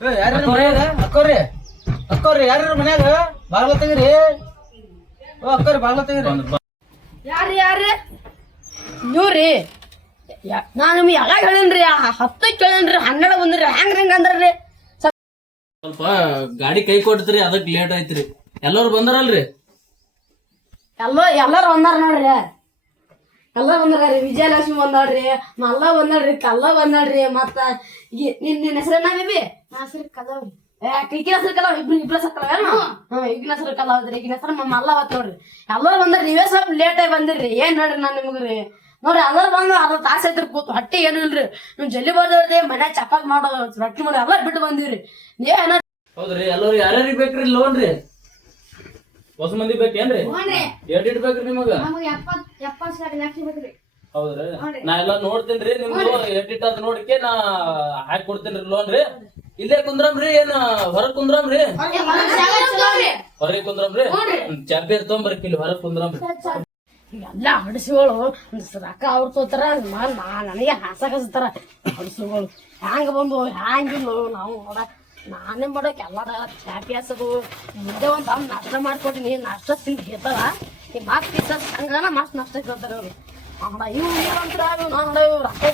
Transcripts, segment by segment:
ಯಾರ ಮನ್ಯಾಗ? ಅಕ್ಕೋರಿ. ಅಕ್ಕೋರಿ ಯಾರ ಮನ್ಯಾಗ? ಬಾಗ್ಲ ತೆಗಿರಿ. ಓ ಅಕ್ಕೋರಿ ಬಾಗ್ಲ ತೆಗಿರಿ. ಯಾರು ಯಾರು ನೀವ್ರಿ ನಾನು ನಿಮ್ಗೆ ಎಲ್ಲ ಹೇಳಿನ್ರಿ? ಹತ್ತು ಕೇಳಿನ್ರಿ ಹನ್ನೆರಡು ಬಂದ್ರಿ. ಹೆಂಗ್ ಹೆಂಗ್ ಅಂದ್ರಿ ಸ್ವಲ್ಪ ಗಾಡಿ ಕೈ ಕೊಡ್ತ್ರಿ ಅದಕ್ಕೆ ಲೇಟ್ ಆಯ್ತ್ರಿ. ಎಲ್ಲರೂ ಬಂದಾರಲ್ರಿ? ಎಲ್ಲ ಎಲ್ಲರೂ ಬಂದಾರ ನೋಡ್ರಿ. ಎಲ್ಲ ಬಂದಾರ ವಿಜಯಲಕ್ಷ್ಮಿ ಬಂದಾಳ್ರಿ ಮಲ್ಲ ಬಂದಾಳ್ರಿ ಕಲ್ಲ ಬಂದಾಳ್ರಿ ಮತ್ತ ನಿನ್ನ ನಿನ್ ನಿನ್ ಹೆಸರೇನ ಬೇಬಿ ಹೆಸರು ಕಲವ್ ಈಗಿನ ಹೆಸರು ಕಲಾವ್ ಇಬ್ರು ಇಬ್ರ ಏನು? ಹ್ಮ್. ಈಗಿನ ಹೆಸರು ಇಗ್ನ ಅದ್ರಿ ಈಗಿನ ಹೆಸರು ಮ- ಮಲ್ಲ ಅವತ್ ನೋಡ್ರಿ. ಎಲ್ಲರೂ ಬಂದ್ರಿ ನೀವೇ ಸ್ವಲ್ಪ ಲೇಟ್ ಆಗಿ ಬಂದಿರ್ರಿ ಏನ್ ನೋಡ್ರಿ ನಾನು ನಿಮ್ಗ್ರಿ? ನೋಡ್ರಿ ಎಲ್ಲರೂ ಬಂದು ಅದ್ರ ತಾಸ ಐತ್ರಿ ಕೂತು ಹೊಟ್ಟೆ ಏನು ಇಲ್ರಿ. ನೀವು ಜಲ್ದಿ ಬರ್ದವ್ರಿ ಮನೆ ಚಪಾಕ್ ಮಾಡೋದು ರೊಟ್ಟಿ ಮಾಡಿ ಎಲ್ಲ ಬಿಟ್ಟು ಬಂದಿವ್ರಿ. ನೀವೇ ಹೌದ್ರಿ ಎಲ್ಲರೂ ಯಾರ್ಯಾರಿಗೆ ಬೇಕ್ರಿ ಲೋನ್ ರೀ ಹೊಸ ಮಂದಿ ಬೇಕೇನ್ರಿ? ಇಟ್ ಬೇಕ್ರಿ ನಿಮಗ? ಹೌದ್ರಿ? ನಾ ಎಲ್ಲಾ ನೋಡ್ತೇನ್ರಿ ನಿಮ್ದು ಇಟ್ ಅದ್ ನೋಡಿಕೆ ನಾ ಹಾಕಿ ಕೊಡ್ತೇನ್ರಿ ಲೋನ್ ರೀ ಇಲ್ಲೇ ಕುಂದ್ರಮ್ರಿ ಏನ ಹೊರಗ್ ಕುಂದ್ರಮ್ರಿ ಹೊರಗೆ ಕುಂದ್ರಮ್ರಿ ಚಾಪಿ ಇರ್ತಂಬ್ರಿ ಇಲ್ಲಿ ಹೊರಗ್ ಕುಂದ್ರಮ್ರಿ ಎಲ್ಲ ಹಡಸಿಗಳು ರೊಕ್ಕ ಅವ್ರ ತೋತಾರ ಮ- ನಾ- ನನಗೆ ಹಾಸ ಕಸ್ತಾರ ಹಡಸುಗಳು. ಹ್ಯಾಂಗ ಬಂದು ಹ್ಯಾಂಗಿಲ್ಲ ನಾವು ನೋಡ ನಾನೇ ಮಾಡೋಕೆ ಎಲ್ಲದ ಚಾಪಿ ಹಾಸೋದು. ಮುಂದೆ ಒಂದು ಅವ್ನು ನಾಷ್ಟ ಮಾಡ್ಕೊಟ್ಟಿನಿ ನಾಷ್ಟ ತಿಂದು ಗೆದ್ದವ ಈ ಮಾತು ಕಿಸ ಹಂಗನ ಮಾಸ್ ನಾಷ್ಟ ಕೇಳ್ತಾರೆ ಅವರು. ಅಮ್ಮ ಇವು ಏನಂತರ ನೋಡ ಇವು ರೊಕ್ಕ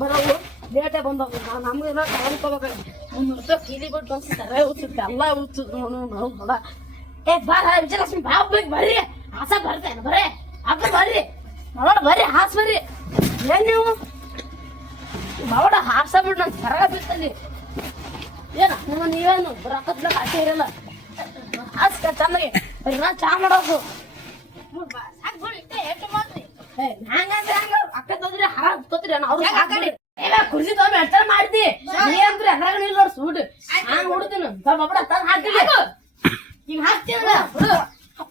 ಬರೋವು ಲೇಟೇ ಬಂದವು ನಾವು ನಮ್ಗೆ ಏನೋ ತಗೊಂಡ್ಕೋಬೇಕಾಗಿ ಮುನ್ನೂರು ರೂಪಾಯಿ ಕೀಲಿ ಬಿಟ್ಟು ಬಂದು ಸರ ಉಚ್ಚುತ್ತೆ ಎಲ್ಲ ಉಚ್ಚಿದ್ರು ನೋಡು ನಾವು ನೋಡ ಏ ಬಾರ ವಿಜಯಲಕ್ಷ್ಮಿ, ಬಾ, ಹೋಗ್ಬೇಕು, ಬರ್ರಿ. ಹಾಸ ಬರ್ತೇನೆ ಬರ್ರಿ ಅಕ್ಕ, ಬರ್ರಿ. ನೋಡ ಬರ್ರಿ, ಹಾಸ್ ಬರ್ರಿ. ಏನ್ ನೀವು? ಬಾವಡ ಹಾಸ ಬಿಡು ನನ್ ಸರಗ ಬಿತ್ತಲ್ಲಿ. ಏನ? ನಿಮ್ಮ ನೀವೇನು ರೊಕ್ಕದ ಆಸೆ ಇರಲ್ಲ? ಆಸ್ಕ ಚಂದ್ರಿ ಬರ್ರಿ ನಾ ಚಾ ಮಾಡೋದು. ಹಂಗಂದ್ರೆ ಹಂಗ ಅಕ್ಕ ತೊಂದ್ರೆ. ಹಾರ ತೊತ್ರಿ ಅವ್ರು ಕುರ್ಚಿ ತಗೊಂಡ್ ಎಷ್ಟ ಮಾಡ್ತಿ. ನೀ ಅದ್ರಾಗ ನೋಡ್ ಸೂಟ್ ಹಂಗ ಹುಡ್ತೀನಿ ಸ್ವಲ್ಪ ಬಡ ತಂದ್ ಹಾಕ್ತೀನಿ. ಈಗ ಹಾಕ್ತೀನಿ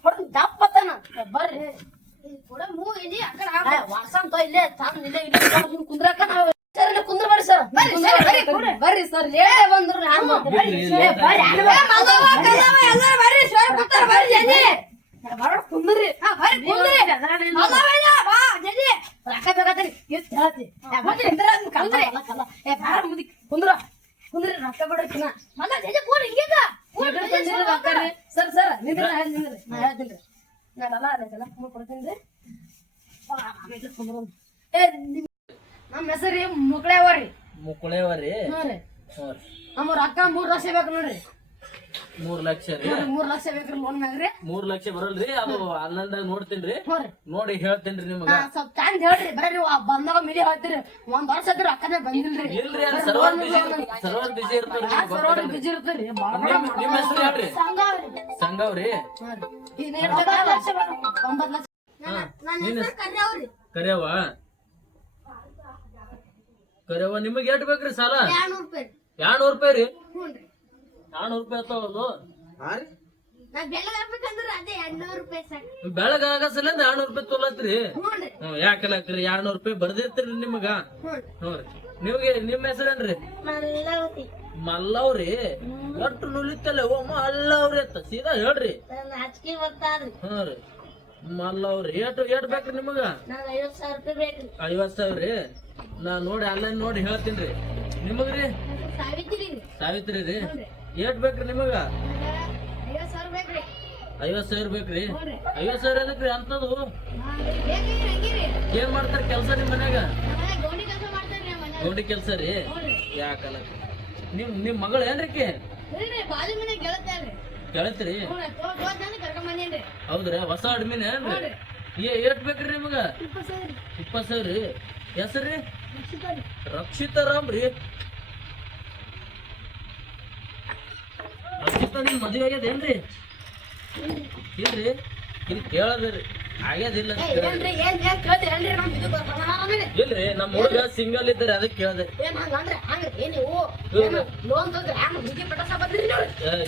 ಹೊಡ್ದು ದಪ್ಪತ್ತನ ಬರ್ರಿ. ಏ, ವಾಸಂತ ಇಲ್ಲೇ ಚಂದ ಇಲ್ಲೇ ಇಲ್ಲೇ ಕುಂದ್ರಕ ಕುಂದ್ರಕ್ಕ ನಾವು ಸರ್. ಇಲ್ಲಿ ಕುಂದ್ರ ಬರ್ರಿ ಸರ್ ಬರ್ರಿ ಸರ್ ಲೇಟೇ ಬಂದ್ರು ಮಾಡ್ತೀರಿ? ಬರ್ರಿ, ಏ, ಬರ್ರಿ, ಹ್ಯಾಂಗ್ ಬರ್ರಿ. ಏ, ಬರೋಣ ಕುಂದ್ರಿ. ಕುಂದ್ರಿ. ರೊಕ್ಕ ಬೇಕಾದ್ರಿ ಎಷ್ಟ್ ಹೇಳ್ತಿ? ಬರ್ರಿ, ಇಂದ್ರ ಕಲ್ದ್ರಿ. ಏ, ಬಾರ ಮುದಿ, ಕುಂದ್ರ ಕುಂದ್ರಿ ರೊಕ್ಕ ಬಿಡಕ್ಕಿನ ಸರ್ ಸರ್ ನಿಂದ್ರಿ ನಾ ಹೇಳ್ತೀನಿ ನಿಂದ್ರಿ. ನಾ ಹೇಳ್ತೀನಿ ನಾನೆಲ್ಲ ಅದಕ್ಕೆಲ್ಲ ಫೋನ್ ಕೊಡ್ತೀನಿ ರೀ ಏ ನಿಮ್- ನಮ್ಮ ಹೆಸರು ಮುಕ್ಳೆ ಅವರಿ ಹ್ಞೂ ರೀ. ನಮ್ಮ ರೊಕ್ಕ ಮೂರ್ ಲಕ್ಷ ಬೇಕು ನೋಡ್ರಿ. ಮೂರ್ ಲಕ್ಷ ರೀ? ಮೂರ್ ಲಕ್ಷ ಬೇಕ್ರಿ ಲೋನ್ ಮ್ಯಾಗ್ರಿ ಮೂರ್ ಲಕ್ಷ ಬರಲ್ರಿ? ಅದು ಹ್ಞೂ ರೀ. ನೋಡಿ ಹೇಳ್ತೇನ್ರಿ ನಿಮಗ. ಹಾ, ಸ್ವಲ್ಪ ಚಂದ ಹೇಳ್ರಿ ಬರ್ರಿ ನೀವು ಬಂದಾಗ ಮಿಲಿ ಹೇಳ್ತೀರಿ. ಒಂದ್ ವರ್ಷ ಆದ್ರೆ ರೊಕ್ಕನೇ ಬಂದಿಲ್ರಿ. ಇಲ್ರಿ ಅದು ಸರ್ವರ್ ಬಿಸಿ ಸರ್ವರ್ ಬಿಸಿ ಇರ್ತದ್ರಿ ನಿಮ್ಗ್ ಗೊತ್ತಲ್ರಿ? ಬಿಜಿ ಇರ್ತೀರಿ ಬಾಳ ನಿಮ್ ನಿಮ್ ಹೆಸರು ಹೇಳ್ರಿ. ಒಂಬತ್ತು ಲಕ್ಷ ಕರ್ಯವ? ಕರ್ಯವ ನಿಮಗೆ ಎಷ್ಟು ಬೇಕ್ರಿ ಸಾಲ? ಎರಡ್ನೂರ್ ರೂಪಾಯಿ ರೀ. ಎರಡ್ನೂರು ರೂಪಾಯಿ ಆತಾವಲ್ಲು ಬೆಳಗ್ ಆಗಸಲಿಂದ ಎರಡ್ನೂರ್ ರೂಪಾಯಿ ತೊಲತ್ರಿ ಹ್ಮ್ ಯಾಕಲ್ಲ ಹಾಕ್ರಿ ಎರಡ್ನೂರು ರೂಪಾಯಿ ಬರ್ದಿರ್ತೀರಿ ನಿಮಗ? ಹ್ಞೂ ರೀ. ನಿಮ್ಗೆ ನಿಮ್ ಹೆಸರೇನ್ರಿ ಮಲ್ಲವ್ರಿ. ಒಟ್ಟು ನುಲಿತಲ್ಲ ಓ ಅಲ್ಲವ್ರಿ ಅಂತ ಸೀದಾ ಹೇಳ್ರಿ. ಹ್ಞೂ ರೀ. ಮಲ್ಲವ್ರಿ ಏಟು ಏಟ್ ಬೇಕ್ರಿ ನಿಮಗ? ಐವತ್ ಸಾವಿರ ರೀ? ನಾ ನೋಡಿ ಆನ್ಲೈನ್ ನೋಡಿ ಹೇಳ್ತೀನಿ ನಿಮಗ್ರಿ? ಸಾವಿತ್ರಿ. ರೀ. ಏಟ್ ಬೇಕ್ರಿ ನಿಮಗ? ಐವತ್ ಸಾವಿರ ಬೇಕ್ರಿ. ಐವತ್ ಸಾವಿರ ಎದಕ್ರಿ ಅಂತದು ಏನ್ ಮಾಡ್ತಾರ ಕೆಲ್ಸ ನಿಮ್ ಮನ್ಯಾಗ? ಗೌಂಡಿ ಕೆಲ್ಸ ರೀ ಯಾಕಲ್ಲ? ನಿಮ್ ನಿಮ್ ಮಗಳು ಏನ್ರಿ ಕೇಳತ್ರಿ ಹೌದ್ರಿ ಹೊಸ ಅಡ್ಮಿನ್ ಏನ್ರಿ? ಏಟ್ ಬೇಕ್ರಿ ನಿಮಗ? ಇಪ್ಪತ್ ಸಾವಿರ ರೀ? ಹೆಸರಿ ರಕ್ಷಿತಾರಾಮ್ ರೀ. ರಕ್ಷಿತಾ ನಿಮ್ ಮದುವೆ ಆಗ್ಯದೇನ್ರಿ? ಇಲ್ರಿ ಇಲ್ಲಿ ಕೇಳದ್ರಿ ಆಗ್ಯದಿಲ್ಲ ಇಲ್ರಿ ನಮ್ ಹುಡುಗ ಸಿಂಗಲ್ ಇದ್ದಾರೆ ಅದಕ್ಕೆ ಕೇಳ್ದೆ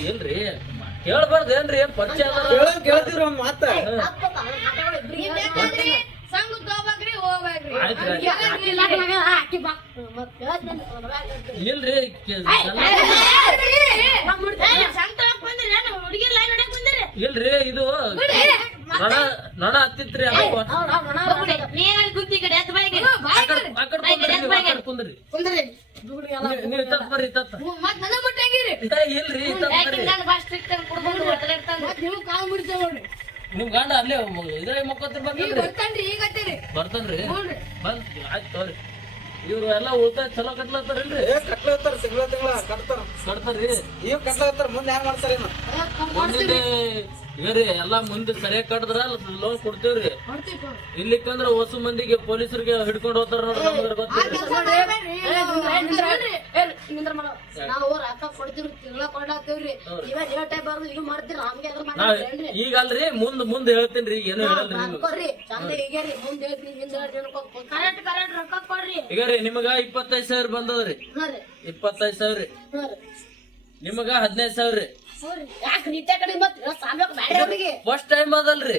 ಇಲ್ರಿ. ಕೇಳ್ಬಾರ್ದು ಏನ್ರಿ ಏನ್ ಪರಿಚಯ ಅದಾರ? ಕೇಳೋದ್ ಕೇಳ್ತೀರಿ ಒಂದ್ ಮಾತ. ಇಲ್ರಿ ಇಲ್ರಿ ಇದು ನಡ ನೊಣ ಹತ್ತಿತ್ರಿ ಕುಂದ್ರಿ ನೀವು, ತಪ್ಪ ಬರ್ರಿ ಇಲ್ರಿ ಇತ್ತ ಬರ್ರಿ. ನೀವು ಕಾಲ್ ಮುರಿತೇವ್ ನೋಡ್ರಿ ನಿಮ್ ಗಂಡ ಅಲ್ಲೇ ಇದ್ರಾಗ ಮುಖತ್ರ ಬರ್ತಾನ್ರಿ ಬಂದ್ ಆಯ್ತು ತೋರಿ ಇವ್ರು ಎಲ್ಲ ಉಳ್ತಾಯ ಚಲೋ ಕಟ್ಲತ್ತಾರಲ್ರಿ ಏ ಕಟ್ಲತ್ತಾರ ಸಿಗ್ಲತ್ತಾರ ತಿಂಗಳ ಕಟ್ತಾರ. ಕಟ್ತಾರ್ರಿ? ಈಗ ಕಟ್ಲತ್ತಾರ ಮುಂದೆ ಹೆಂಗ್ ಮಾಡ್ತಾರೇನು ಎಲ್ಲಾ ಮುಂದೆ ಸರಿಯಾಗಿ ಕಟ್ಟದ್ರ ಲೋನ್ ಕೊಡ್ತೇವ್ರಿ. ಇಲ್ಲಿಕ್ಕಂದ್ರ ಹೊಸ ಮಂದಿಗೆ ಪೊಲೀಸರಿಗೆ ಹಿಡ್ಕೊಂಡು ಹೋಗ್ತಾರ ನೋಡ್ರಿ ಈಗ ಅಲ್ರಿ ಮುಂದ್ ಮುಂದ್ ಹೇಳ್ತೇನ್ರಿ ಏನು ಹೇಳಲ್ರಿ ಈಗ ರೀ ರೀ ನಿಮಗ ಇಪ್ಪತ್ತೈದ್ ಸಾವಿರ ಬಂದದ್ರಿ. ರೀ. ಇಪ್ಪತ್ತೈದ್ ಸಾವಿರ ರೀ. ನಿಮಗ ಹದಿನೈದ್ ಸಾವಿರ ಫಸ್ಟ್ ಟೈಮ್ ಅದಲ್ರಿ.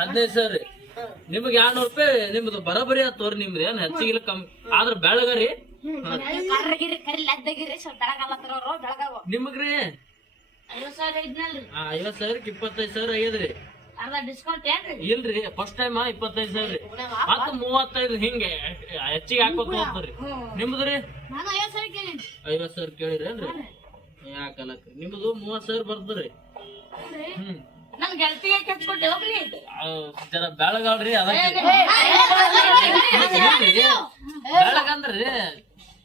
ಹದಿನೈದು ಸಾವಿರ. ನಿಮ್ಗೆ ಎರಡ್ನೂರ್ ರೂಪಾಯಿ ನಿಮ್ದು ಬರೋಬರಿ ತೋರಿ ನಿಮ್ದು. ಏನ್ ಹೆಚ್ಚಿಗಿಲ್ಲ ಕಮ್ಮಿ. ಆದ್ರ ಬೆಳಗರಿ. ನಿಮಗ್ರಿ? ಐವತ್ ಸಾವಿರ ಸಾವಿರಕ್ಕೆ ಇಪ್ಪತ್ತೈದ್ ಸಾವಿರ ಆಗ್ಯದ್ರಿ. ಏನ್ರಿ? ಇಲ್ರಿ ಫಸ್ಟ್ ಟೈಮ್ ಇಪ್ಪತ್ತೈದ್ ಸಾವಿರ. ಮತ್ತ ಮೂವತ್ತೈದು ಹಿಂಗೆ ಹೆಚ್ಚಿಗೆ ಹಾಕೋತ ಹೋಗ್ತಾರ್ರಿ ನಿಮ್ದ್ರಿ? ಐವತ್ ಸಾವಿರ ಕೇಳಿರಿ ಐವತ್ ಯಾಕಲಕ್ರಿ ನಿಮ್ದು ಮೂವತ್ ಸಾವಿರ ಬರ್ತದ್ರಿ ಹ್ಮ್ ನನ್ ಗೆಳತಿಗೆ ಕೆಚ್ಕೊಟ್ಟೆ ಹೋಗ್ರಿ ಆ, ಜರ ಬೆಳಗಾವ್ರಿ ಅದಕ್ಕೆ ಬೆಳಗಂದ್ರಿ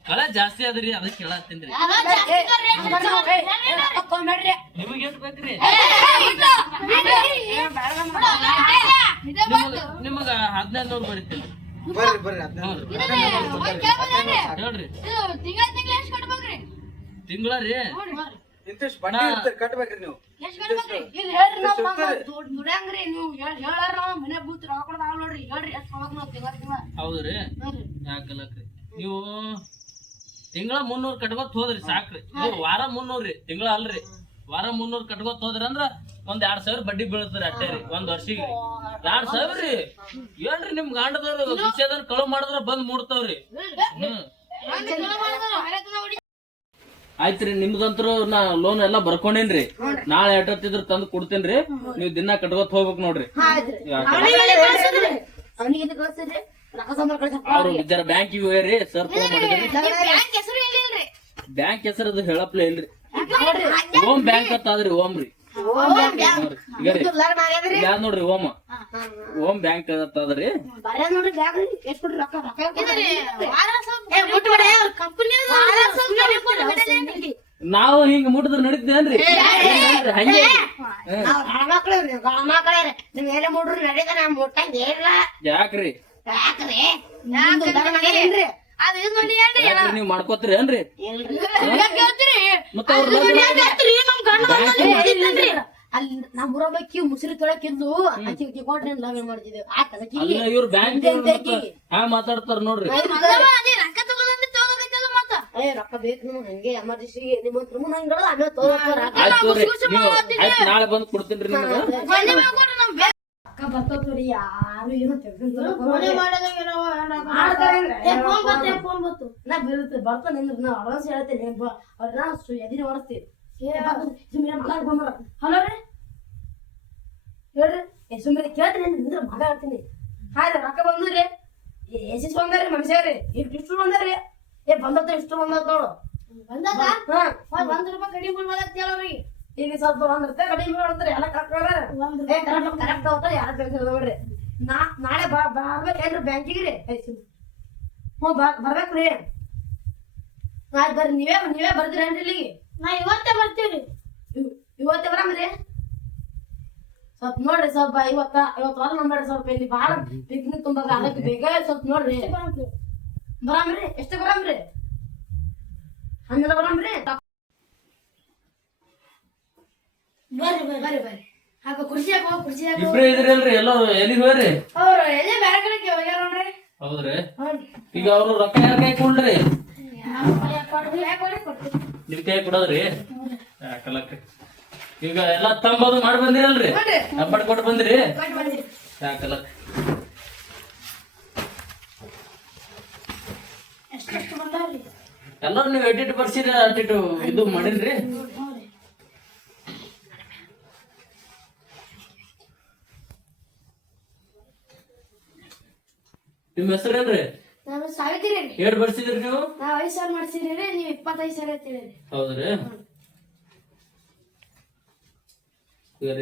ಕಳೆ ಜಾಸ್ತಿ ಅದ್ರಿ ಅದಕ್ಕೆ ಕೇಳತ್ತೀನ್ರಿ ನಿಮಗ್ ಎಷ್ಟ್ ಬೇಕ್ರಿ ನಿಮಗ ನಿಮಗ ಹದಿನೈದು ನೂರು ಬರೀತೀನಿ ಬರ್ರಿ ಬರ್ರಿ ಹದಿನೈದು ಹೇಳ್ರಿ ತಿಂಗಳ ತಿಂಗಳ ಎಷ್ಟು ಕಟ್ಬೇಕ್ರಿ ತಿಂಗಳ ರೀ ಇಂತಿಷ್ಟು ಕಟ್ಬೇಕ್ರಿ ನೀವು. ಎಷ್ಟು ಕಟ್ಬೇಕ್ರಿ? ಇಲ್ಲಿ ಹೇಳ್ರಿ ನಮ್ಮ ದುಡ್ಯಾಂಗ್ರಿ ನೀವು ಹೇಳಾರ ನಾವು ಮನೆ ಬೂತ್ ರೊಕ್ಕ ಕೊಡೋದ್ ಆಗಲ್ಲ ನೋಡ್ರಿ. ಹೇಳ್ರಿ ಎಷ್ಟು ಕೊಡ್ಬೇಕು ನಾವು ತಿಂಗಳ ತಿಂಗಳ ಹೌದ್ರಿ. ನೋಡ್ರಿ ಯಾಕಲಕ್ರಿ ನೀವು ತಿಂಗಳ ಮುನ್ನೂರ್ ಕಟ್ಕೋತ್ ಹೋದ್ರಿ ಸಾಕ್ರಿ. ಇದು ವಾರ ಮುನ್ನೂರ್ ರೀ ತಿಂಗಳ ಅಲ್ರಿ. ವಾರ ಮುನ್ನೂರ್ ಕಟ್ಕೋತ್ ಹೋದ್ರಿ ಅಂದ್ರ ಒಂದ್ ಎರಡ್ ಸಾವಿರ ಬಡ್ಡಿ ಬೀಳ್ತದ್ರಿ ಅಟ್ಟೆ ರೀ ಒಂದ್ ವರ್ಷಿಗೆ. ಎರಡ್ ಸಾವಿರ ರೀ ಏನ್ರಿ ನಿಮ್ ಗಾಂಡದವ್ರು ವಿಷಯದ ಕಳು ಮಾಡಿದ್ರ ಬಂದ್ ಮೂಡ್ತಾವ್ರಿ ಹ್ಮ್. ಆಯ್ತ್ರಿ ನಿಮ್ದಂತರೂ ನಾ ಲೋನ್ ಎಲ್ಲಾ ಬರ್ಕೊಂಡೇನ್ರಿ. ನಾಳೆ ಎಟ್ಟತ್ತಿದ್ರು ತಂದು ಕೊಡ್ತೇನ್ರಿ. ನೀವ್ ದಿನ ಕಟ್ಕೋತ್ ಹೋಗ್ಬೇಕು ನೋಡ್ರಿ. ಅವ್ರು ಜರ ಬ್ಯಾಂಕ್ ಹೋಗ್ಯಾರಿ ಸರ್ ಫೋನ್ ಮಾಡಿದ್ರಿ. ಬ್ಯಾಂಕ್ ಹೆಸರು ಅದು ಹೇಳಪ್ಲೇ ಹೆಸರದ ಹೇಳಪ್ಲೆ ಇಲ್ರಿ ಓಮ್ ಬ್ಯಾಂಕ್ ಅಂತ ಆದ್ರಿ ಓಮ್ ರೀ. ನೋಡ್ರಿ ಓಮ? ಓಂ ಬ್ಯಾಂಕ್ ಅಂತ ಅದ್ರಿ ಬರೇ ನೋಡ್ರಿ ಬ್ಯಾಗ್ ರೀ ಎಷ್ಟ್ ಕೊಡ್ರಿ ರೊಕ್ಕ ರೊಕ್ಕ ಕಂಪನಿ ನಾವು ಹಿಂಗ ಮುಟ್ಟಿದ್ರ ನಡೀತೇನ್ರಿ ಹಂಗೆ. ಯಾಕ್ರಿ? ನೀವ್ ಮಾಡ್ಕೋತೀರಿ ಏನ್ರಿ? ಮತ್ತ ಅಲ್ಲಿ ನಮ್ಮ ಊರೊಬ್ಬಕಿ ಮುಸುರಿ ತೊಳಕಿದ್ದು ಆಕಿ ಕೊಟ್ರಿ ಲವ್ ಮಾಡ್ತಿದ್ದೇವೆ ಆಕಿ ಅಲ್ಲ ಇವ್ರ ಬ್ಯಾಂಕ್ ಹ್ಯಾ ಮಾತಾಡ್ತಾರ ನೋಡ್ರಿ. ಏ ರೊಕ್ಕ ಬೇಕು ನಿಮ್ಗೆ ಹಂಗೆ ಎಮರ್ಜೆನ್ಸಿ ನಿಮ್ಮ ಹತ್ರ ಆಮೇಲೆ ನಾಳೆ ಬಂದ್ ಕೊಡ್ತೀನ್ರಿ ನಿಮ್ಗ. ಅಕ್ಕ ಯಾರು ಏನು ನಾ ಬೀಳುತ್ತೆ ಬರ್ತಾನೆ ನಾ ಅಡ್ವಾನ್ಸ್ ಹೇಳ್ತೇನೆ ಅವ್ರನ್ನ ಎದಿನ ಹೊರಸ್ತೀವಿ ಸುಮ್ಮನೆ ಮಗ ಬಂದ್ರ ಹಲೋ ರೀ? ಹೇಳ್ರಿ. ಏ ಸುಮ್ಮನೆ ಕೇಳ್ತೀನಿ ನಿಂದ್ರ ಮಗ ಹೇಳ್ತೀನಿ ಹಾಯ್ ರೊಕ್ಕ ಬಂದ್ರಿ ಎಸಿಸ್ ಬಂದ್ರಿ ಮನುಷ್ಯರಿ ಇಷ್ಟು ಇಷ್ಟು ಬಂದಾರಿ ಏ ಬಂದತ್ತ ಇಷ್ಟು ಬಂದತ್ ನೋಡು. ಬಂದಾಗ ಒಂದ್ ರೂಪಾಯಿ ಕಡಿಮೆ ಬಂದತ್ತ ಹೇಳೋರಿ ಈಗ ಸ್ವಲ್ಪ ಒಂದ್ ರೂಪಾಯಿ ಕಡಿಮೆ ಮಾಡ್ತಾರೆ ಎಲ್ಲ ಕರೆಕ್ಟ್ ಕರೆಕ್ಟ್ ಕರೆಕ್ಟ್ ಯಾರು ಬೇಕು ನೋಡ್ರಿ. ನಾ ನಾಳೆ ಬರ್ಬೇಕೇನ್ರಿ ಬ್ಯಾಂಕಿಗೆ ರೀ? ಹ್ಞೂ ಬರ್ ಬರ್ಬೇಕ್ರಿ ಆಯ್ತು ಬರ್ರಿ ನೀವೇ ನೀವೇ ಬರ್ತೀರೇನ್ರಿ ಇಲ್ಲಿಗೆ? ನಾ ಇವತ್ತೇ ಬರ್ತೀನಿ. ಇವತ್ತೇ ಬರಮ್ರಿ ಸ್ವಲ್ಪ ನೋಡ್ರಿ ಸ್ವಲ್ಪ ಇವತ್ತ ಇವತ್ತು ಹೊರ ನೋಡ್ಬೇಡ್ರಿ ಸ್ವಲ್ಪ ಇಲ್ಲಿ ಭಾಳ ಪಿಕ್ನಿಕ್ ತುಂಬಾಗ ಅದಕ್ಕೆ ಬೇಗ ಸ್ವಲ್ಪ ನೋಡ್ರಿ. ಬರಮ್ರಿ ಎಷ್ಟು ಬರಮ್ರಿ? ಹನ್ನೆರಡು ಬರಮ್ರಿ? ಬರ್ರಿ ಬರ್ರಿ. ಬರ್ರಿ ಹಾಕ ಕುರ್ಚಿ ಹಾಕೋ ಕುರ್ಚಿ ಹಾಕೋ. ಇಬ್ರೇ ಇದ್ರಲ್ರಿ ಎಲ್ಲಿಗ್ ಹೋಗ್ರಿ? ಅವ್ರು ಎಲ್ಲಿ ಬೇರೆ ಕಡೆಗೆ ಹೋಗ್ಯಾರ ನೋಡ್ರಿ? ಹೌದ್ರಿ. ಈಗ ಅವರು ರೊಕ್ಕ ಯಾರ ಕೈ ಕೊಡ್ರಿ? ಕೊಡ್ರಿ? ಕೊಡ್ರಿ? ಕೊಡ್ರಿ. ನಿಮ್ ಕೈ ಕೊಡೋದ್ರಿ ಈಗ ಎಲ್ಲಾ ತಂಬದು ಮಾಡಿ ಬಂದಿರಲ್ರಿ? ಅಲ್ರಿ ಹಬ್ಬಡ್ ಕೊಟ್ಟು ಬಂದಿರಿ? ಯಾಕಲ್ಲ ಎಲ್ಲರೂ ನೀವು ಎಡಿಟ್ ಬರ್ಸಿರ ಅಟ್ಟಿಟ್ಟು ಇದು ಮಾಡಿಲ್ರಿ? ನಿಮ್ಮ ನಿಮ್ ಹೆಸರೇನ್ರಿ? ಸಾವಿರ ಏಟ್ ಬರ್ಸಿದ್ರಿ ನೀವು? ನಾವ್ ಐದ್ ಸಾವಿರ ನೀವು ಇಪ್ಪತ್ತೈದು ಸಾವಿರ ಹೌದ್ರಿ?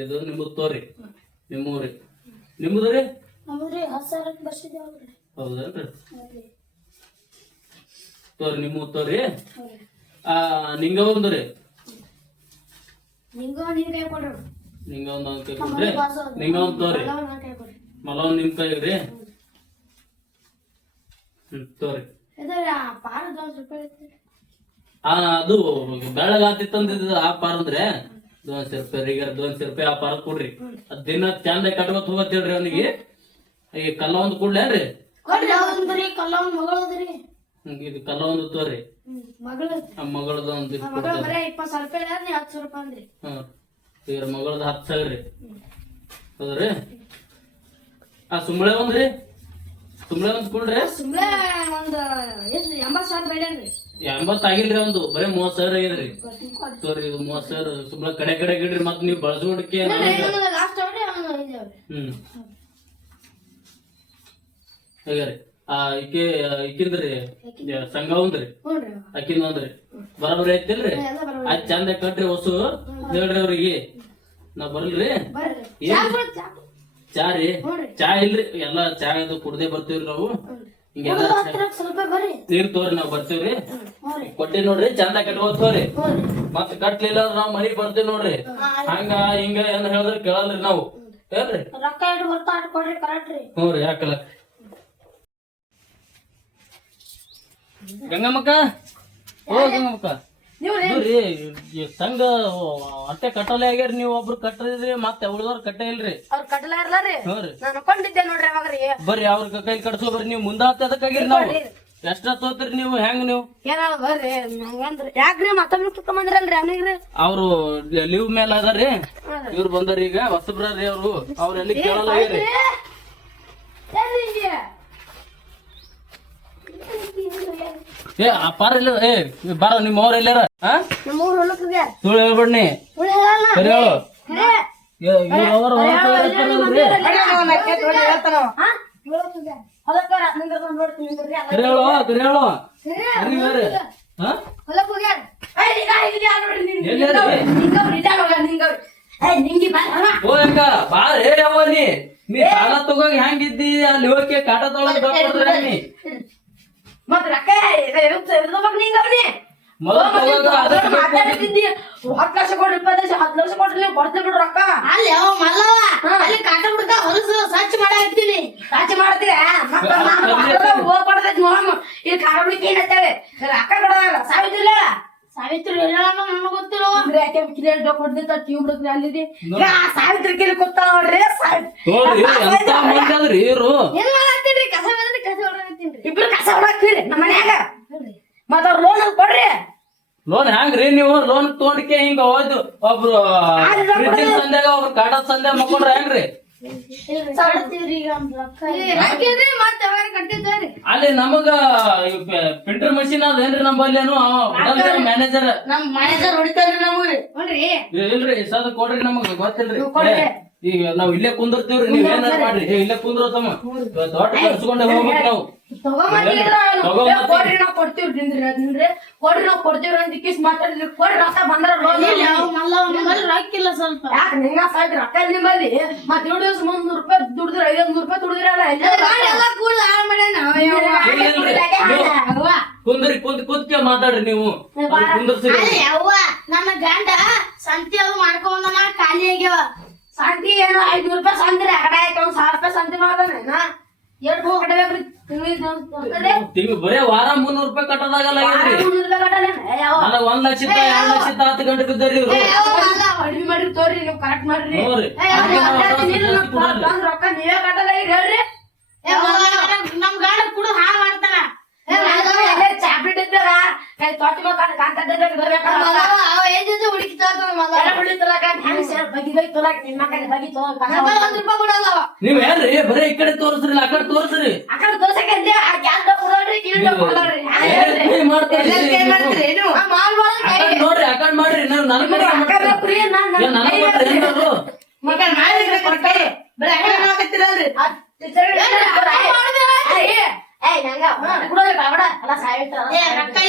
ಇದು ನಿಮ್ಮದು ತೋರಿ. ನಿಮ್ಮೂರಿ. ನಿಮ್ಮದು ರೀ? ಹತ್ತು ಸಾವಿರಕ್ಕೆ ಇದ್ದೇವಲ್ರಿ ತೋರಿ ನಿಮ್ಮ ತೋರಿ. ಆ ನಿಂಗ ಒಂದು ರೀ? ನಿಂಗ ಕೊಡ್ರಿ ಒಂದು ನಿಂಗ ಒಂದು ತೋರಿ. ಕೈ ನಿಮ್ ಕೈ ರೀ? ತೋರಿ. ಆ ಅದು ಬೆಳಗಾತಿತ್ತಂದಿದ್ದು ಆ ಪಾರ ಅಂದ್ರೆ ದೋನ್ಸೆ ರೂಪಾಯಿ ಈಗ ದೋನ್ಸೆ ರೂಪಾಯಿ ಆ ಪಾರ ಕೊಡ್ರಿ. ಅದ್ ದಿನ ಚಂದ ಕಟ್ಕೊತ ಹೋಗತ್ತೇಳ್ರಿ ಅವನಿಗೆ. ಈ ಕಲ್ಲ ಒಂದು ಕೊಡ್ಲೇನ್ರಿ ಇದು ಕಲ್ಲ ಒಂದು ತೋರಿ. ಮಗಳದ ಒಂದು ಮಗಳದ ಹತ್ತು ಸಾವಿರ ರೀ. ಹೌದ್ರಿ? ಆ ಸುಂಬಳೆ ಒಂದ್ರಿ? ಸುಂಬಳೆ ಒಂದ್ ಕೊಡ್ರಿ? ಸುಮ್ನೆ ಒಂದ್ ಎಷ್ಟು ಎಂಬತ್ತು ಸಾವಿರ ಬೇಡನ್ರಿ ಎಂಬತ್ ಆಗಿಲ್ರಿ ಒಂದು ಬರೇ ಮೂವತ್ ಸಾವಿರ ಆಗಿದ್ರಿ. ತೋರಿ ಇದು ಮೂವತ್ ಸಾವಿರ ಸುಮ್ನೆ ಕಡೆ ಕಡೆ ಗಿಡ್ರಿ ಮತ್ ನೀವ್ ಬಳಸ್ಕೊಡಕ್ಕೆ ಹ್ಮ್. ಹೇಗ್ರಿ ಆ ಇಕೆ ಈಕಿಂದ್ರಿ ಸಂಘ ಒಂದ್ರಿ? ಅಕ್ಕಿಂದ ಒಂದ್ರಿ. ಬರಬರಿ ಐತಿಲ್ರಿ. ಅದ್ ಚಂದ ಕಟ್ರಿ ಹೊಸು. ಹೇಳ್ರಿ ಅವ್ರಿಗೆ. ನಾ ಬರ್ಲ್ರಿ? ಏನ್? ಚಾ ರೀ. ಚಾ ಇಲ್ರಿ ಎಲ್ಲಾ ಚಾ ಇದು ಕುಡ್ದೇ ಬರ್ತೀವ್ರಿ ನಾವು. ಹಿಂಗೆಲ್ಲ ನೀರ್ ತೋರಿ ನಾವ್ ಬರ್ತೀವ್ರಿ. ಕೊಟ್ಟಿ ನೋಡ್ರಿ ಚಂದ ಕಟ್ಕೋತ್ ತೋರಿ. ಹ್ಞೂ ರೀ. ಮತ್ ಕಟ್ಲಿಲ್ಲ ಅಂದ್ರ ನಾವ್ ಮನಿಗ್ ಬರ್ತೀವಿ ನೋಡ್ರಿ. ಹಂಗ ಹಿಂಗ ಏನ್ ಹೇಳಿದ್ರೆ ಕೇಳಲ್ರಿ ನಾವು. ಹೇಳ್ರಿ. ಹ್ಞೂ ರೀ ಯಾಕಲ್ಲ ಗಂಗಮ್ಮಕ್ಕ? ಓ ಗಂಗಮ್ಮಕ್ಕ. ನೀವು ತಂಗ ಅಟ್ಟೆ ಕಟ್ಟಲೆ ಆಗ್ಯಾರ ನೀವು ಒಬ್ರು ಕಟ್ಟಿದ್ರಿ ಮತ್ತೆ ಉಳ್ದವ್ರ ಕಟ್ಟ ಇಲ್ರಿ. ಅವ್ರ ಕಟ್ಟಲ ಇರ್ಲ ರೀ? ಹ್ಞೂ ರೀ. ನಾನು ಅನ್ಕೊಂಡಿದ್ದೆ ನೋಡ್ರಿ ಅವಾಗ್ರಿ ಬರ್ರಿ ಅವ್ರ ಕೈ ಕಟ್ಸೋ ಬರ್ರಿ ನೀವು ಮುಂದಾತ ಹತ್ತದಕ್ಕಾಗಿರಿ ನಾವು. ಎಷ್ಟ ತೋತ್ರಿ ನೀವು ಹೆಂಗ್ ನೀವು? ಯಾಕ್ರಿ ಮತ್ತೊಮ್ಮೆ ಕುತ್ಕೊಂಬಂದ್ರಲ್ರಿ ಅವನಿಗ್ರಿ ಅವ್ರು ಲೀವ್ ಮೇಲೆ ಅದಾರಿ ಇವ್ರು ಬಂದಾರ ಈಗ ಹೊಸಬ್ರಿ ಅವ್ರು. ಅವ್ರ ಎಲ್ಲಿ ಕೇಳಲ್ಲ ಏ ಆ ಪಾರ ಇಲ್ಲ ಏ ಬಾರ ನಿಮ್ಮ ಅವ್ರ ಎಲ್ಲಾರ? ಹಾ ಸುಳ್ಳು ಹೇಳ್ಬೇಡ್ನಿ. ಸರಿ ಹೇಳು. ಖರೆ. ಏ, ಇವ್ರ್ ಅವ್ರ. ಸರಿ ಹೇಳು ಸರಿ ಹೇಳು. ಸರಿ ಹೇಳ್ರಿ. ಹಾ ನೀ. ನೀ ಸಾಲ ತಗೋಗಿ ಹೆಂಗಿದ್ದಿ ಅಲ್ಲಿ ಹೋಗಿ ಕಾಟ ತೊಗೊಳಕ್ ಬರ್ಕೊಡ್ರಿ ನೀ. ಮತ್ತ್ ರೊಕ್ಕ. ಮಾತಾಡ್ತಿದ್ದಿ. ಹತ್ತು ಲಕ್ಷ ಕೊಡ್ರಿ ಇಪ್ಪತ್ತು ಲಕ್ಷ ಹತ್ತು ಲಕ್ಷ ಕೊಡ್ರಿ ನೀವು ಕೊಡ್ತೀವಿ ಬಿಡ್ರಿ ರೊಕ್ಕ. ಅಲ್ಲಿ ಅವ ಮಲ್ಲವ. ಅಲ್ಲಿ ಕಾಟ ಬಿಡ್ಕ ಹೊಲಸು ಸ್ವಚ್ಛ ಮಾಡಾಕ್ತೀನಿ ಸ್ವಚ್ಛ ಮಾಡ್ತೀರ? ಹೋಗ್ಬಾರ್ದೈತಿ ನೋಡಮ್ಮ ಇಲ್ಲಿ ಕಾಟ ಬಿಡ್ಕೆ ಏನತ್ತೇವೆ ರೊಕ್ಕ ಕೊಡಲ್ಲ ಸಾವಿತ್ರಿ ಸಾವಿತ್ರಿ ಎಲ್ಲ ನನಗೆ ಗೊತ್ತಿಲ್ಲ. ಅಂದ್ರೆ ಯಾಕೆ ಕಿಲೇಟ್ ಕೊಡ್ದಿತ್ತ ಟ್ಯೂಬ್ ಸಾವಿತ್ರಿ ಕಿಲಿ ಕೂತಾಳ ನೋಡ್ರಿ ಸಾವಿತ್ರಿ ಎಂತ ಮಂದಿ ಅದ್ರಿ ಇವ್ರು? ಏನ್ ಮಾಡತ್ತೀರಿ? ಕಸ ಬಂದ್ರಿ ಕಸ ಹೊಡಕತ್ತೀನ್ರಿ ಇಬ್ರು ಕಸ ಹೊಡಕ್ತೀರಿ ನಮ್ಮ ಮನ್ಯಾಗ. ಮತ್ತ ಅವ್ರ ಲೋನ್ ಕೊಡ್ರಿ. ಲೋನ್ ಹೆಂಗ್ರಿ ನೀವು? ಲೋನ್ ತೊಗೊಂಡ್ಕೆ ಹಿಂಗ ಹೋಯ್ತು. ಒಬ್ರು ಸಂದ್ಯಾಗ ಒಬ್ರು. ಕಾಟದ ಸಂದ್ಯಾಗ ಮಕ್ಕೊಂಡ್ರ ಹೆಂಗ್ರಿ ಅಲ್ಲಿ ನಮಗ ಪ್ರಿಂಟರ್ ಮಷಿನ್ ಅದೇನ್ರಿ ನಮ್ಮಲ್ಲೇನು ಮ್ಯಾನೇಜರ್ ನಮ್ ಮ್ಯಾನೇಜರ್ ಹೊಡಿತಾರ್ರಿ ನಮ್ಗೆ. ಇಲ್ರಿ ಸದ ಕೊಡ್ರಿ ನಮಗ ಗೊತ್ತಿಲ್ರಿ. ಈಗ ನಾವ್ ಇಲ್ಲೇ ಕುಂದಿರ್ತೀವ್ರಿ ನೀವ್ ಏನಾರ ಮಾಡ್ರಿ. ಇಲ್ಲೇ ಕುಂದ್ರ ತಮ್ಮ. ದೊಡ್ಡ ಕರ್ಸ್ಕೊಂಡೆ ಹೋಗ್ಬೇಕು ನಾವು. ಕೊಡ್ರಿ ನಾವ್ ಕೊಡ್ತೀವಿ ನಿಂದ್ರಿ ನಿಂದ್ರಿ. ಕೊಡ್ರಿ ನಾವ್ ಕೊಡ್ತೀವಿ ಅಂತ ಕಿಸ್ ಮಾತಾಡಿದ್ರಿ ಕೊಡ್ರಿ ರೊಕ್ಕ ಬಂದ್ರ ರೊಕ್ಕಿಲ್ಲ ಸ್ವಲ್ಪ. ಯಾಕೆ ನಿಂಗ ಸಾಯ್ತು ರೊಕ್ಕ ಇಲ್ಲ ನಿಮ್ಮಲ್ಲಿ. ಮತ್ ಏಳು ದಿವಸ ಮುನ್ನೂರು ರೂಪಾಯಿ ದುಡಿದ್ರೆ ಐದೊಂದು ರೂಪಾಯಿ ದುಡಿದ್ರಲ್ಲ ಎಲ್ಲ ಕೂಡ ಕುಂದ್ರಿ ಕುಂತ್ ಕುಂತ್ಕೆ ಮಾತಾಡ್ರಿ ನೀವು. ಅವ್ವ ನನ್ನ ಗಂಡ ಸಂತಿ ಅದು ಮಾಡ್ಕೊಂಡ ಖಾಲಿ ಆಗ್ಯಾವ. ಸಂತಿ ಏನೋ ಐದ್ನೂರು ರೂಪಾಯಿ ಸಂತಿ ಆಯ್ತು ಒಂದ್ ಸಾವಿರ ರೂಪಾಯಿ ಸಂತಿ ಮಾಡ್ದಾನ ಎರಡು ಮೂರು ಬರೇ ವಾರ ಮುನ್ನೂರ್ ರೂಪಾಯಿ ಕಟ್ಟೋದಾಗಲ್ಲ ನನಗ್ ಒಂದ್ ಲಕ್ಷ ಎರಡ್ ಲಕ್ಷ ಹತ್ತು ಗಂಟೆ ಬಿದ್ದರಿ ಇವ್ರು. ಅಡ್ಮಿ ಮಾಡ್ರಿ ತೋರಿ ನೀವು ಕರೆಕ್ಟ್ ಮಾಡ್ರಿ. ರೊಕ್ಕ ನೀವೇ ಕಟ್ಟಲ್ಲ ಈಗ ಹೇಳ್ರಿ. ನಮ್ ಗಾಡ ಕೂಡ ಹಾಳ್ ಮಾಡ್ತಾನ ನೀವ್ ಏನ್ರಿ ಬರೇ ಈ ಕಡೆ ತೋರಿಸ್ರಿ ಆ ಕಡೆ ತೋರಿಸ್ರಿ ನೋಡ್ರಿ ಆ ಕಡೆ ಮಾಡ್ರಿ ನೀವು ನನಗ್?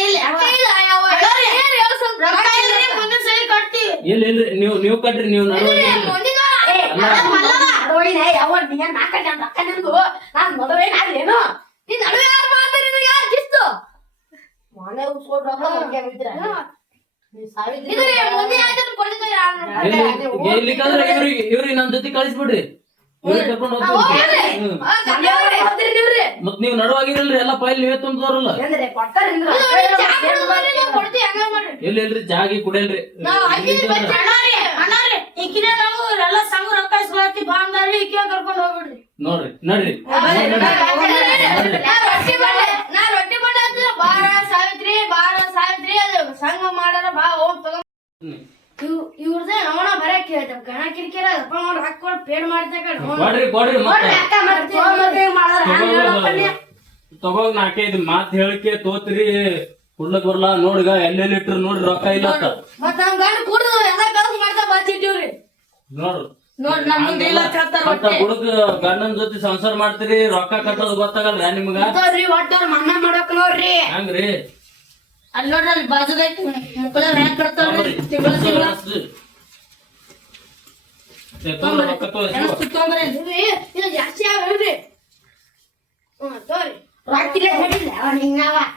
ಇಲ್ಲ. ಇಲ್ರಿ ನೀವು ನೀವು ಕಟ್ರಿ ನೀವು ಇವ್ರಿಗೆ ನಮ್ ಜೊತೆ ಕಳಿಸ್ಬಿಡ್ರಿ. ಮತ್ ನೀವ್ ನಡುವಾಗಿರಲ್ರಿ ಎಲ್ಲ ಫೈಲ್ ನೀವೇ ತುಂಬ್ದವ್ರಲ್ಲ. ಎಲ್ಲಿ ಇಲ್ರಿ ಜಾಗಿ ಕುಡಿಯಲ್ರಿ. ನೋಡ್ರಿ ನಡ್ರಿ. ಸಾವಿತ್ರಿ ಬಾರ ಸಾವಿತ್ರಿ ಅದು ಸಂಘ ಮಾಡಾರ ಬಾ ಹೋಗ್ ತಗೋ ಹ್ಮ್. ಇವ್ ಇವ್ರದೇ ನೋಡ ಬರೇ ಕೇಳ್ತಾವ ಗಣ ಕಿರಿಕಿರ ಅಪ್ಪ ನೋಡ್ ಕೊಡ್ರಿ ಕೊಡ್ರಿ ಮತ್ತೆ. ಮಾಡ್ತಾರ ತಗೋಗ್ ನಾಲ್ಕೈದು ಮಾತ್ ಹೇಳಿಕೆ ತೋತ್ರಿ. ಕುಡ್ಲಕ್ ಬರ್ಲಾ ನೋಡ್ಗ ಎಲ್ಲೆಲ್ಲಿ ಇಟ್ರು ನೋಡ್ರಿ ರೊಕ್ಕ ಇಲ್ಲ ಅಂತ. ಮತ್ತ ನಮ್ ಗಂಡ ಕುಡ್ದು ಎಲ್ಲ ಕೆಲಸ ಮಾಡ್ತಾ ಬಾಚಿಟ್ಟಿವ್ರಿ ನೋಡ್ರಿ ನೋಡ್. ನಮ್ ಮುಂದೆ ಇಲ್ಲ ಕೇಳ್ತಾರ ಅಂತ ಹುಡುಗ ಗಂಡನ್ ಜೊತೆ ಸಂಸಾರ ಮಾಡ್ತೀರಿ ರೊಕ್ಕ ಕಟ್ಟೋದು ಗೊತ್ತಾಗಲ್ಲ ನಿಮ್ಗ? ಮಣ್ಣ ಮಾಡಕ್ ನೋಡ್ರಿ. ಹಂಗ್ರಿ. ಅಲ್ಲಿ ನೋಡ್ರಿ ಅಲ್ಲಿ ಬಾಜುದೈತಿ ಮುಕ್ಕಳ ರ್ಯಾಂಕ್ ಕಟ್ತಾವ್ರಿ? ತಿಂಗಳ ತಿಂಗಳ ರೊಕ್ಕ ತೋರಿಸಿ ಇದು ಜಾಸ್ತಿ ಆಗ್ರಿ ಹ್ಮ್ ತೋರಿ ರೊಟ್ಟಿಲೆ ಹೊಡಿಲ್ಲ ಅವ ಹಿಂಗವ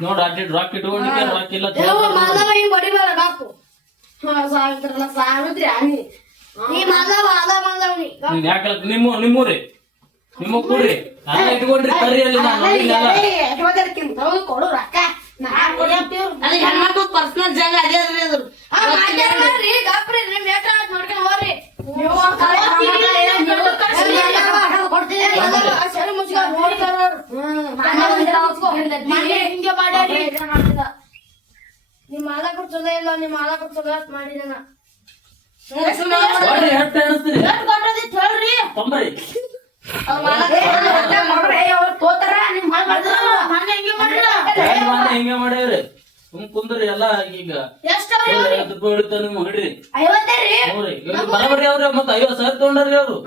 ನೋಡ್ ಅಡ್ಡಿ ರೊಕ್ಕ ಇಟ್ಕೊಂಡಿಕ್ಕೆ ರೊಕ್ಕ ಇಲ್ಲ ಮಾಧವ ಹಿಂಗ್ ಹೊಡಿಬೇಡ ಬಾಪು ಸಾವಿತ್ರಲ್ಲ ಸಾವಿತ್ರಿ ಅನಿ ನೀ ಮಾಧವ ಅದ ಮಾಧವನಿ ನೀನ್ ಯಾಕೆ ನಿಮ್ಮ ನಿಮ್ಮೂರಿ ನಿಮ್ಮ ಕೂಡ್ರಿ ಅಲ್ಲ ಇಟ್ಕೊಂಡ್ರಿ ಕರಿ ಅಲ್ಲಿ ನಾನು ಕೊಡು ರೊಕ್ಕ ಪರ್ಸನಲ್ ಜಾಗ ಅದೇ ಅದ್ರಿ ಅದು ಮಾಡ್ರಿ ಗಾಪ್ರಿ ನಿಮ್ ನೋಡ್ಕೊಂಡ್ ನಿಮ್ ಮಾಲಕರು ಚಲೋ ಇಲ್ಲ ನಿಮ್ಮ ಮಾಲಕರು ಚಲೋ ಮಾಡಿದನ ಹಿಂಗೆ ಮಾಡ್ಯಾವ್ರಿ ಸುಮ್ ಕುಂದ್ರಿ ಎಲ್ಲ ಈಗ. ಐವತ್ತು ರೂಪಾಯಿ ಹಿಡ್ರಿ ನೋಡ್ರಿ ಬರಬರಿ ಅವ್ರಿ ಮತ್ತ ಐವತ್ ಸಾವಿರ ತಗೊಂಡ್ರಿ ಅವ್ರು.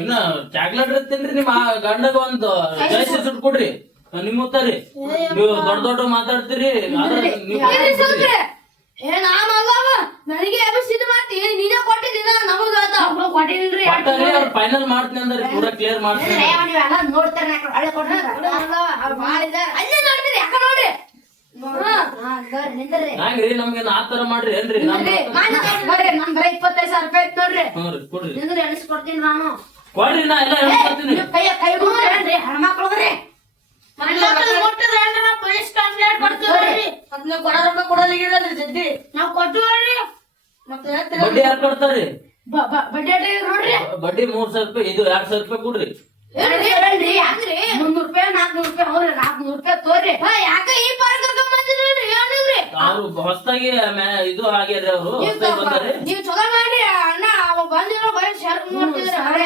ಇನ್ನ ಚಾಕ್ಲೇಟ್ ಇರ್ತೀನ್ರಿ ನಿಮ್ಮ ಗಂಡಗ ಒಂದು ಜಾಸ್ತಿ ಸುಟ್ ಕೊಡ್ರಿ. ನಿಮ್ ಮುತ್ತಾರಿ. ನೀವು ದೊಡ್ಡ ದೊಡ್ಡ ಮಾತಾಡ್ತೀರಿ. ಆದ್ರೆ ನೀವು ನನಗೆ ಎಬ್ಬಿಸಿದ್ ಮಾತಿ ನೀನೇ ಕೊಟ್ಟಿದ್ದೀನ ಕೊಟ್ಟಿಲ್ರಿ ಫೈನಲ್ ಮಾಡ್ತೀನಿ ಅಂದ್ರೆ ಪೂರಾ ಕ್ಲಿಯರ್ ಮಾಡ್ತೀನಿ. ನೀವೆಲ್ಲ ನೋಡ್ತಾರೆ ಹಳೆ ಕೊಟ್ಟ ಭಾಳ ಇದಾರೆ ಅಲ್ಲೇ ನೋಡ್ತೀರಿ ಯಾಕ ನೋಡ್ರಿ? ನಿಂದ್ರಿ. ಹಂಗ್ರಿ ನಮ್ಗೆ ಆ ತರ ಮಾಡ್ರಿ ಏನ್ರಿ? ನಮ್ ಬರ್ರಿ ನಮ್ ಬರೀ ಇಪ್ಪತ್ತೈದು ಸಾವಿರ ರೂಪಾಯಿ ಐತ್ ನೋಡ್ರಿ. ನಿಂದ್ರಿ ಎಣಿಸ್ಕೊಡ್ತೀನಿ ನಾನು. ಕೊಡ್ರಿ ನಾ ಎಲ್ಲ ಹೇಳ್ಕೊಡ್ತೀನಿ ನೀವು ಕೈ ಮತ್ತೆ ಬಡ್ಡಿ ಯಾರು ಬಡ್ಡಿ ಅಡ್ಡಿ ನೋಡ್ರಿ? ಬಡ್ಡಿ ಮೂರ್ ಸಾವಿರ ರೂಪಾಯಿ ಇದು ಎರಡ್ ಸಾವಿರ ರೂಪಾಯಿ ಕೊಡ್ರಿ. ಮುನ್ನೂರ್ ರೂಪಾಯಿ ನಾಲ್ಕನೂರ್ ರೂಪಾಯಿ ನಾಲ್ಕನೂರ್ ರೂಪಾಯಿ ತೋರಿ. ಯಾಕ ಈ ಅವ್ರು ಹೊಸದಾಗಿ ಇದು ಆಗ್ಯಾರ ಅವರು ನೀವ್ ಚಲೋ ಮಾಡಿ ಅಣ್ಣ ಅವ ಬಂದಿರೋ ಬರೀ ಶರ್ಟ್ ನೋಡ್ತಿದ್ರಿ ಸಾರಿ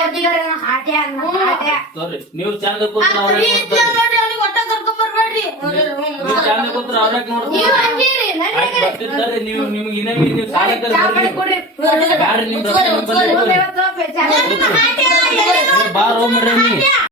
ನೀವು ಚಂದ ಕೂತ್ರ ಅವ್ರೇ ನೋಡ್ತಾರೆ ಒಟ್ಟ ಕರ್ಕೊಂಡ್ ಬರ್ಬೇಡ್ರಿ ನೀವು ಚಂದ ಕೂತ್ರ ಅವ್ರೇ ನೀವ್ ನಿಮ್ಗೆ ಇನ್ನೇ ನೀವು ಸಾಲ ಬರ್ರಿ. ಕೊಡ್ರಿ. ಬ್ಯಾಡ್ರಿ ನಿಮ್ ರೊಕ್ಕ ನಿಮ್ ಕೊಡ್ರಿ. ಚಾ. ಬಾರ್ ಹೋಗ್ಬಿಡ್ರಿ ನೀ.